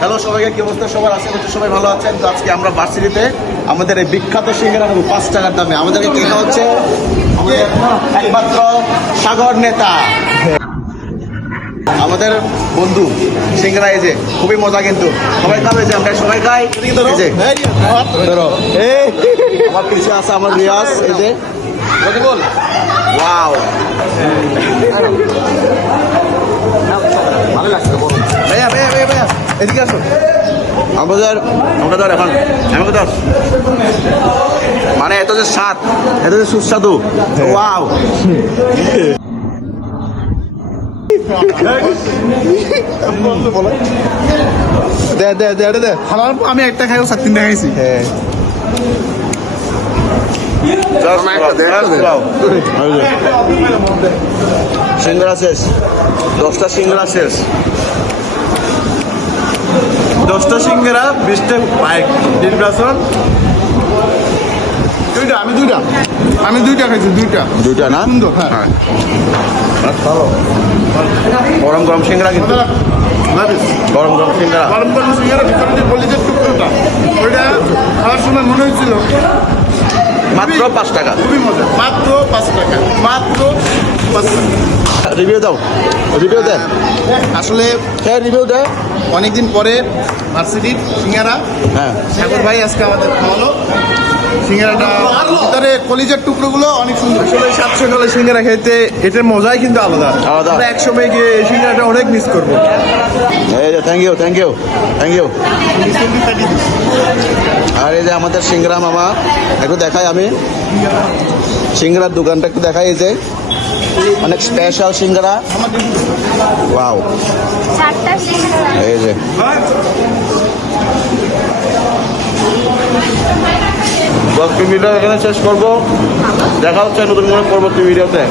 Hello সবাইকে, কি অবস্থা সবার? আশা করছি সবাই ভালো আছেন। তো আজকে আমরা ভার্সিটিতে আমাদের এই বিখ্যাত সিঙ্গারা নেবো 5 টাকার দামে। আমাদেরকে কেনা হচ্ছে একমাত্র সাগর নেতা, আমাদের বন্ধু সিঙ্গারা। এই যে খুবই মজা, কিন্তু সবাই খাবে, যে আমরা সবাই খাই। এই যে ধরো, আমার পিছিয়ে আছে আমার রিয়াজ। এই যে ওয়াও, ভালো লাগছে। ভাইয়া ভাইয়া ভাইয়া ভাইয়া এদিকে আসো। আমরা ধর এখন আমাকে ধর, মানে এত যে স্বাদ, এত যে সুস্বাদু। ওয়াও, দে দে দে দে। আমি একটা খাইও 7-3টা খাইছি। হ্যাঁ, সিঙ্গারা শেষ, 10টা সিঙ্গারা শেষ। 10টা সিঙ্গারা 20টা বাইক নির্বাচন। আমি দুইটা খাইছি। দুইটা না? সুন্দর। হ্যাঁ, গরম গরম সিঙ্গারা, কিন্তু গরম গরম সিঙ্গারা। গরম গরম সিঙ্গারা, ভিতরে যে কলিজের টুকরোটা, ওইটা খাওয়ার সময় মনে হয়েছিল মাত্র 5 টাকা। খুবই মজা। মাত্র 5 টাকা, মাত্র 5 টাকা। রিভিউ দাও, রিভিউ দে। আসলে হ্যাঁ, রিভিউ দে। অনেকদিন পরে ভার্সিটির সিঙ্গারা হ্যাঁ, সাগর ভাই আজকে আমাদের খাওয়ালো। সিঙ্গারাটা ভিতরে কলিজার টুকরোগুলো অনেক সুন্দর। আসলে 7 সকালে সিঙ্গারা খেতে এটার মজাই কিন্তু আলাদা। আলাদা। আমরা একসময় গিয়ে এই সিঙ্গারাটা অনেক মিস করবো। এই যে thank you thank you thank you. আর এই যে আমাদের সিঙ্গারা মামা, একটু দেখাই আমি সিঙ্গারার দোকানটা, একটু দেখাই। এই যে অনেক স্পেশাল সিঙ্গারা। ওয়াও, এই যে ভিডিও এখানে শেষ করবো। দেখা হচ্ছে নতুন কোনো পরবর্তী ভিডিওতে।